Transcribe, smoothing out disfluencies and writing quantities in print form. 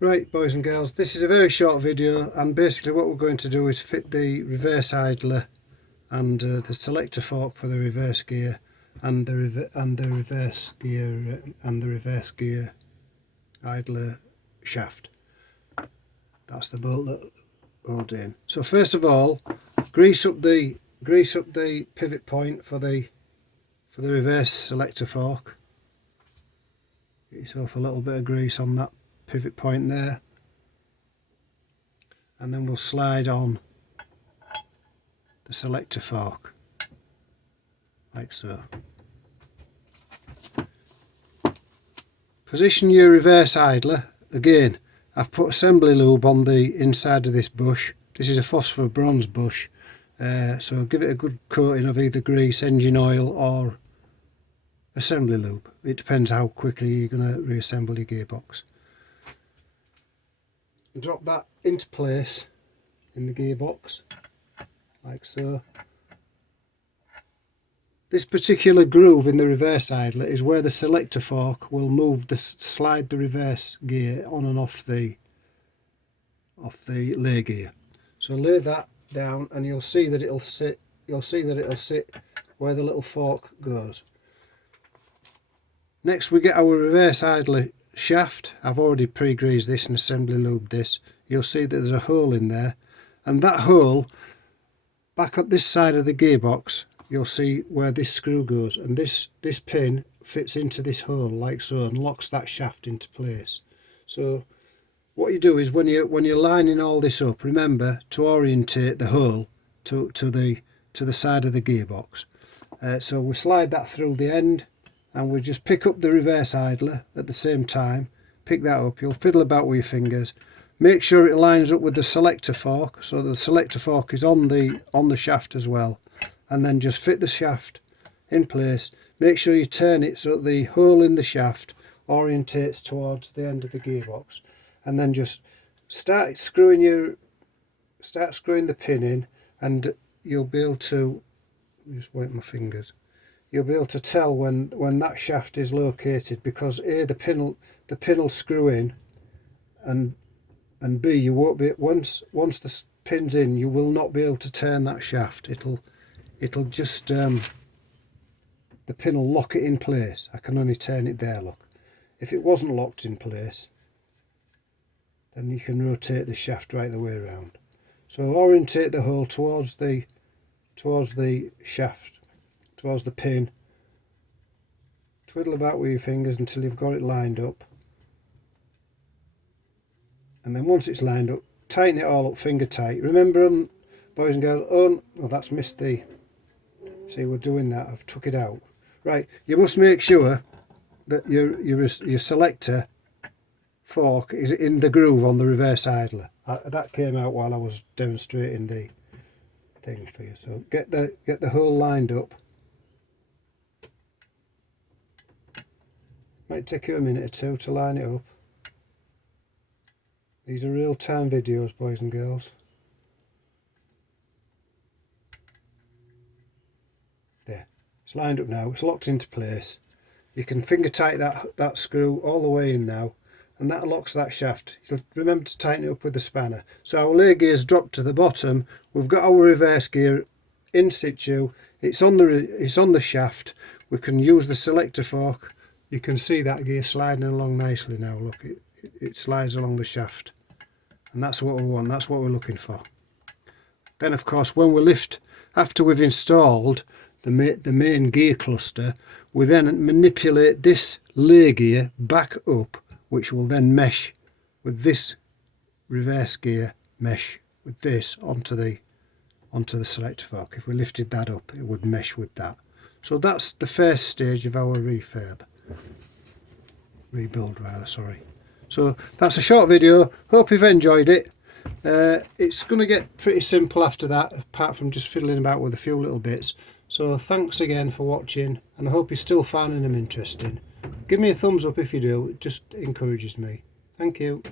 Right, boys and girls, this is a very short video, and basically what we're going to do is fit the reverse idler and the selector fork for the reverse gear and the reverse gear idler shaft. That's the bolt that holds in. So first of all, grease up the pivot point for the reverse selector fork. Get yourself a little bit of grease on that pivot point there, and then we'll slide on the selector fork like so. Position your reverse idler. Again, I've put assembly lube on the inside of this bush. This is a phosphor bronze bush, so give it a good coating of either grease, engine oil or assembly lube. It depends how quickly you're going to reassemble your gearbox. Drop that into place in the gearbox like so. This particular groove in the reverse idler is where the selector fork will slide the reverse gear on and off the lay gear. So lay that down and you'll see that it'll sit where the little fork goes. Next we get our reverse idler shaft. I've already pre-greased this and assembly lubed this. You'll see that there's a hole in there, and that hole back at this side of the gearbox, you'll see where this screw goes, and this pin fits into this hole like so and locks that shaft into place. So what you do is when you're lining all this up, remember to orientate the hole to the side of the gearbox. So we slide that through the end, and we just pick up the reverse idler at the same time. Pick that up, you'll fiddle about with your fingers, make sure it lines up with the selector fork, so the selector fork is on the shaft as well, and then just fit the shaft in place. Make sure you turn it so the hole in the shaft orientates towards the end of the gearbox, and then just start screwing the pin in, and you'll be able to just wet my fingers. You'll be able to tell when that shaft is located, because A, the pin will screw in, and B, you won't be, once the pin's in, you will not be able to turn that shaft. It'll just the pin will lock it in place. I can only turn it there, look. If it wasn't locked in place, then you can rotate the shaft right the way around. So orientate the hole towards the shaft, towards the pin. Twiddle about with your fingers until you've got it lined up, and then once it's lined up, tighten it all up finger tight. Remember, boys and girls, oh that's missed the, see, we're doing that, I've took it out. Right, you must make sure that your selector fork is in the groove on the reverse idler. That came out while I was demonstrating the thing for you. So get the hole lined up. Might take you a minute or two to line it up. These are real-time videos, boys and girls. There, it's lined up now, it's locked into place. You can finger tight that screw all the way in now, and that locks that shaft. You'll remember to tighten it up with the spanner. So our lay gear's dropped to the bottom. We've got our reverse gear in situ. It's on the shaft. We can use the selector fork. You can see that gear sliding along nicely now. Look, it slides along the shaft, and that's what we want. That's what we're looking for. Then, of course, when we lift, after we've installed the main gear cluster, we then manipulate this lay gear back up, which will then mesh with this reverse gear, mesh with this onto the selector fork. If we lifted that up, it would mesh with that. So that's the first stage of our rebuild rather, sorry. So that's a short video. Hope you've enjoyed it. It's going to get pretty simple after that, apart from just fiddling about with a few little bits. So thanks again for watching, and I hope you're still finding them interesting. Give me a thumbs up if you do, it just encourages me. Thank you.